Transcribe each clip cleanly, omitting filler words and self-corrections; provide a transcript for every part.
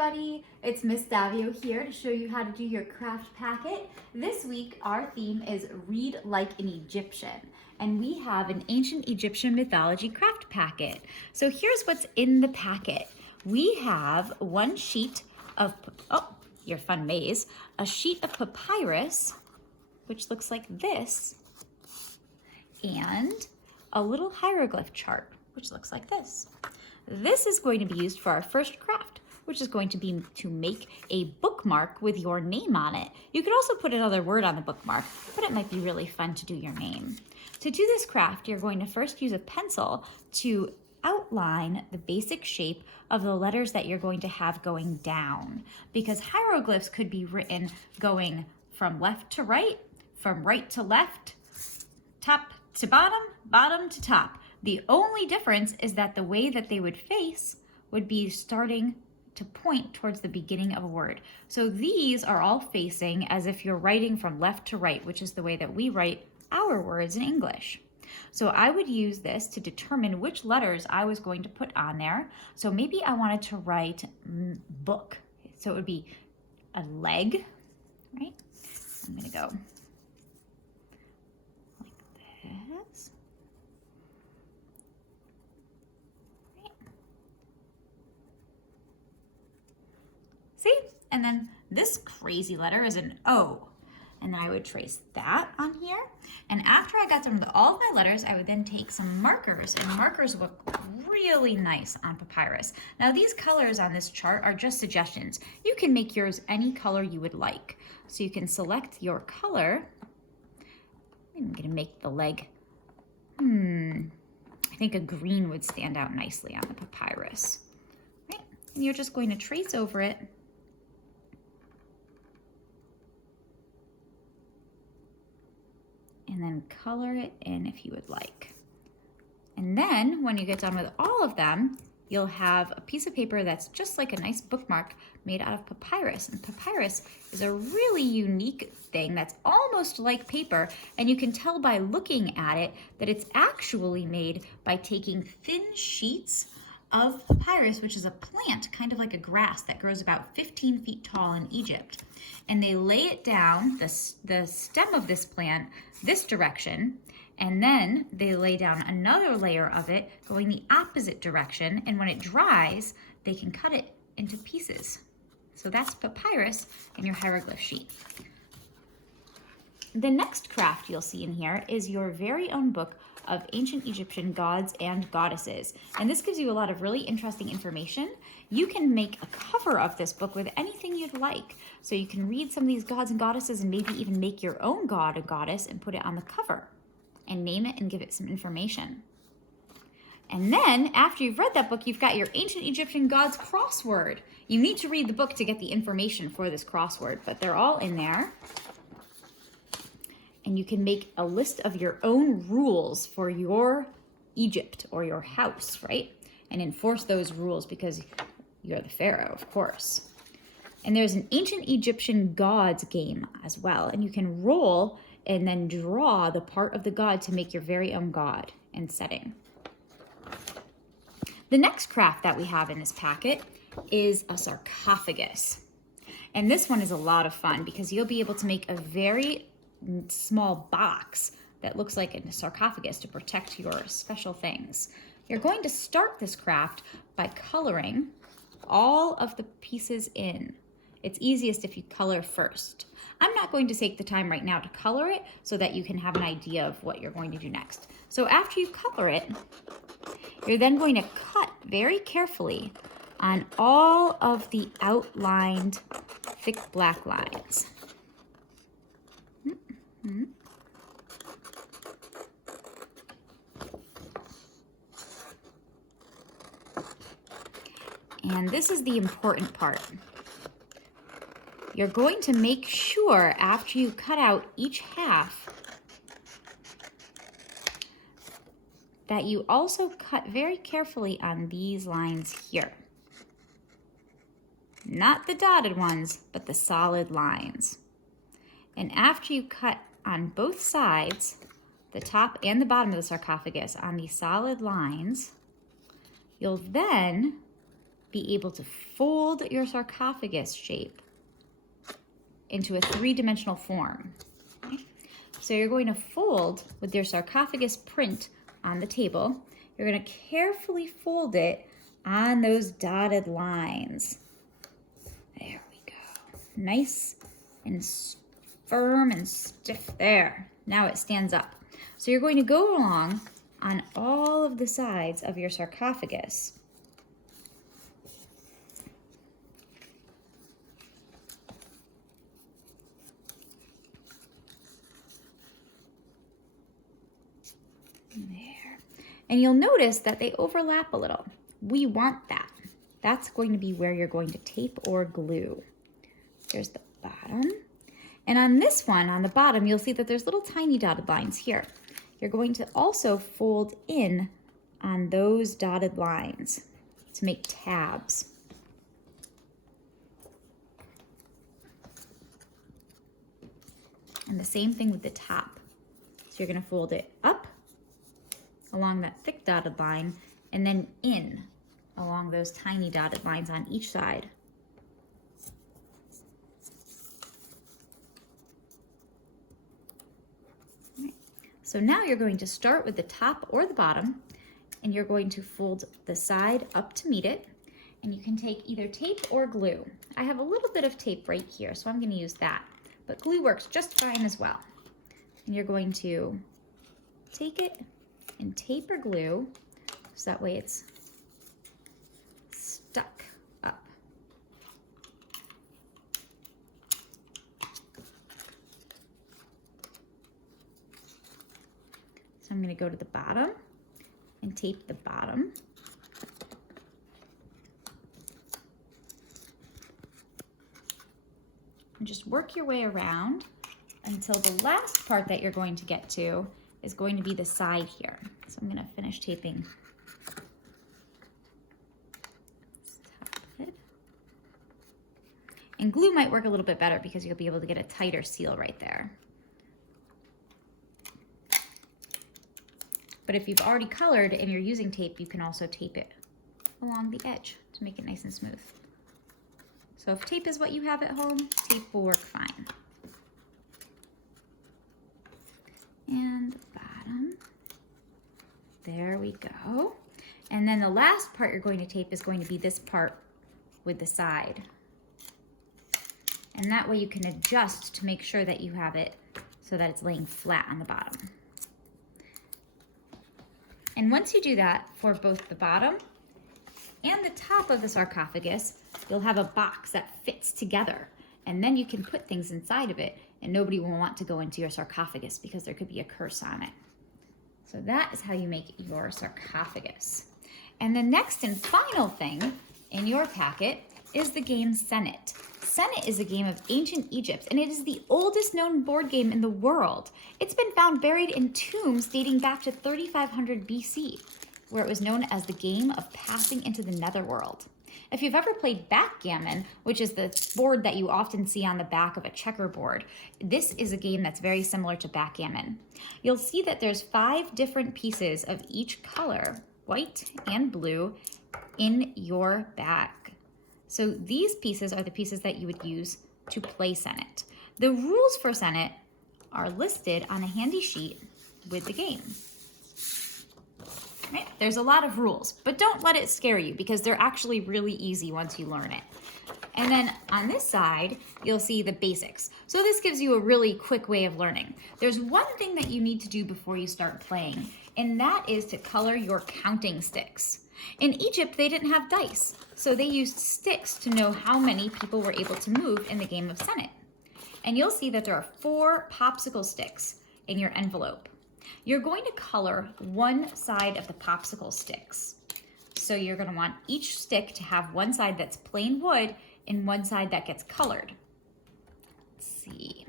everybody, it's Miss Davio here to show you how to do your craft packet. This week our theme is Read Like an Egyptian, and we have an ancient Egyptian mythology craft packet. So here's what's in the packet. We have one sheet of, your fun maze, a sheet of papyrus, which looks like this, and a little hieroglyph chart, which looks like this. This is going to be used for our first craft, which is going to be to make a bookmark with your name on it. You could also put another word on the bookmark, but it might be really fun to do your name. To do this craft, you're going to first use a pencil to outline the basic shape of the letters that you're going to have going down, because hieroglyphs could be written going from left to right, from right to left, top to bottom, bottom to top. The only difference is that the way that they would face would be starting to point towards the beginning of a word. So these are all facing as if you're writing from left to right, which is the way that we write our words in English. So I would use this to determine which letters I was going to put on there. So maybe I wanted to write book. So it would be a leg, right? I'm gonna go like this. See? And then this crazy letter is an O. And then I would trace that on here. And after I got done with all of my letters, I would then take some markers, and markers look really nice on papyrus. Now these colors on this chart are just suggestions. You can make yours any color you would like. So you can select your color. I'm gonna make the leg, I think a green would stand out nicely on the papyrus. Right? And you're just going to trace over it. And then color it in if you would like. And then when you get done with all of them, you'll have a piece of paper that's just like a nice bookmark made out of papyrus. And papyrus is a really unique thing that's almost like paper, and you can tell by looking at it that it's actually made by taking thin sheets of papyrus, which is a plant, kind of like a grass that grows about 15 feet tall in Egypt. And they lay it down, the stem of this plant, this direction, and then they lay down another layer of it going the opposite direction, and when it dries, they can cut it into pieces. So that's papyrus in your hieroglyph sheet. The next craft you'll see in here is your very own book of ancient Egyptian gods and goddesses. And this gives you a lot of really interesting information. You can make a cover of this book with anything you'd like. So you can read some of these gods and goddesses and maybe even make your own god or goddess and put it on the cover and name it and give it some information. And then after you've read that book, you've got your ancient Egyptian gods crossword. You need to read the book to get the information for this crossword, but they're all in there. And you can make a list of your own rules for your Egypt or your house, right? And enforce those rules because you're the pharaoh, of course. And there's an ancient Egyptian gods game as well. And you can roll and then draw the part of the god to make your very own god and setting. The next craft that we have in this packet is a sarcophagus. And this one is a lot of fun because you'll be able to make a very small box that looks like a sarcophagus to protect your special things. You're going to start this craft by coloring all of the pieces in. It's easiest if you color first. I'm not going to take the time right now to color it so that you can have an idea of what you're going to do next. So after you color it, you're then going to cut very carefully on all of the outlined thick black lines. And this is the important part. You're going to make sure after you cut out each half that you also cut very carefully on these lines here. Not the dotted ones, but the solid lines. And after you cut on both sides, the top and the bottom of the sarcophagus on these solid lines, you'll then be able to fold your sarcophagus shape into a three-dimensional form. Okay? So you're going to fold with your sarcophagus print on the table. You're going to carefully fold it on those dotted lines. There we go. Nice and firm and stiff there. Now it stands up. So you're going to go along on all of the sides of your sarcophagus. There. And you'll notice that they overlap a little. We want that. That's going to be where you're going to tape or glue. There's the bottom. And on this one, on the bottom, you'll see that there's little tiny dotted lines here. You're going to also fold in on those dotted lines to make tabs. And the same thing with the top. So you're going to fold it up along that thick dotted line and then in along those tiny dotted lines on each side. So now you're going to start with the top or the bottom, and you're going to fold the side up to meet it, and you can take either tape or glue. I have a little bit of tape right here, so I'm going to use that, but glue works just fine as well. And you're going to take it and tape or glue, so that way it's stuck up. So I'm going to go to the bottom and tape the bottom. And just work your way around until the last part that you're going to get to is going to be the side here. So I'm going to finish taping top of it. And glue might work a little bit better because you'll be able to get a tighter seal right there. But if you've already colored and you're using tape, you can also tape it along the edge to make it nice and smooth. So if tape is what you have at home, tape will work fine. And the bottom. There we go. And then the last part you're going to tape is going to be this part with the side. And that way you can adjust to make sure that you have it so that it's laying flat on the bottom. And once you do that for both the bottom and the top of the sarcophagus, you'll have a box that fits together. And then you can put things inside of it and nobody will want to go into your sarcophagus because there could be a curse on it. So that is how you make your sarcophagus. And the next and final thing in your packet is the game Senet. Senet is a game of ancient Egypt, and it is the oldest known board game in the world. It's been found buried in tombs dating back to 3500 BC, where it was known as the game of passing into the netherworld. If you've ever played backgammon, which is the board that you often see on the back of a checkerboard, this is a game that's very similar to backgammon. You'll see that there's 5 different pieces of each color, white and blue, in your bag. So these pieces are the pieces that you would use to play Senet. The rules for Senet are listed on a handy sheet with the game. Right? There's a lot of rules, but don't let it scare you because they're actually really easy once you learn it. And then on this side, you'll see the basics. So this gives you a really quick way of learning. There's one thing that you need to do before you start playing, and that is to color your counting sticks. In Egypt, they didn't have dice, so they used sticks to know how many people were able to move in the game of Senet. And you'll see that there are 4 popsicle sticks in your envelope. You're going to color one side of the popsicle sticks. So you're going to want each stick to have one side that's plain wood and one side that gets colored. Let's see.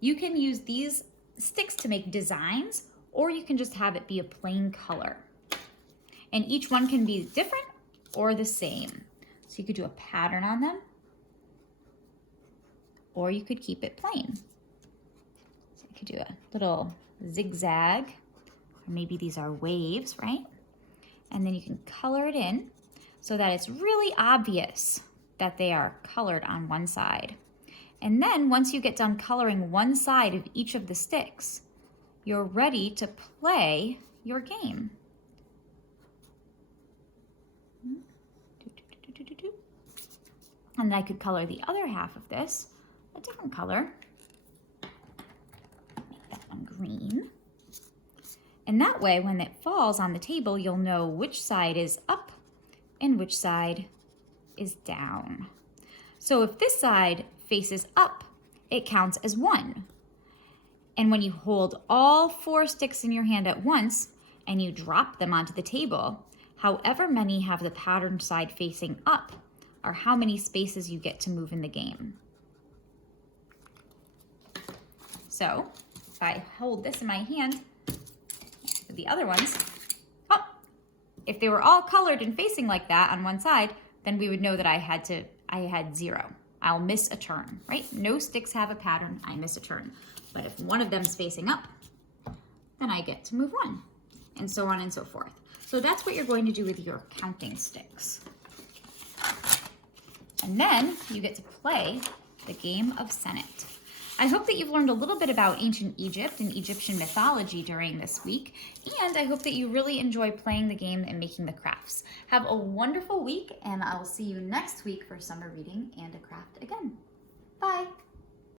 You can use these sticks to make designs, or you can just have it be a plain color. And each one can be different or the same. So you could do a pattern on them, or you could keep it plain. So you could do a little zigzag, or maybe these are waves, right? And then you can color it in. so that it's really obvious that they are colored on one side. And then once you get done coloring one side of each of the sticks, you're ready to play your game. And I could color the other half of this a different color. Make that one green. And that way, when it falls on the table, you'll know which side is up and which side is down. So if this side faces up, it counts as 1. And when you hold all 4 sticks in your hand at once and you drop them onto the table, however many have the pattern side facing up are how many spaces you get to move in the game. So if I hold this in my hand, the other ones, oh, if they were all colored and facing like that on one side, then we would know that I had 0. I'll miss a turn, right? No sticks have a pattern, I miss a turn. But if one of them is facing up, then I get to move 1, and so on and so forth. So that's what you're going to do with your counting sticks. And then you get to play the game of Senet. I hope that you've learned a little bit about ancient Egypt and Egyptian mythology during this week, and I hope that you really enjoy playing the game and making the crafts. Have a wonderful week, and I'll see you next week for summer reading and a craft again. Bye.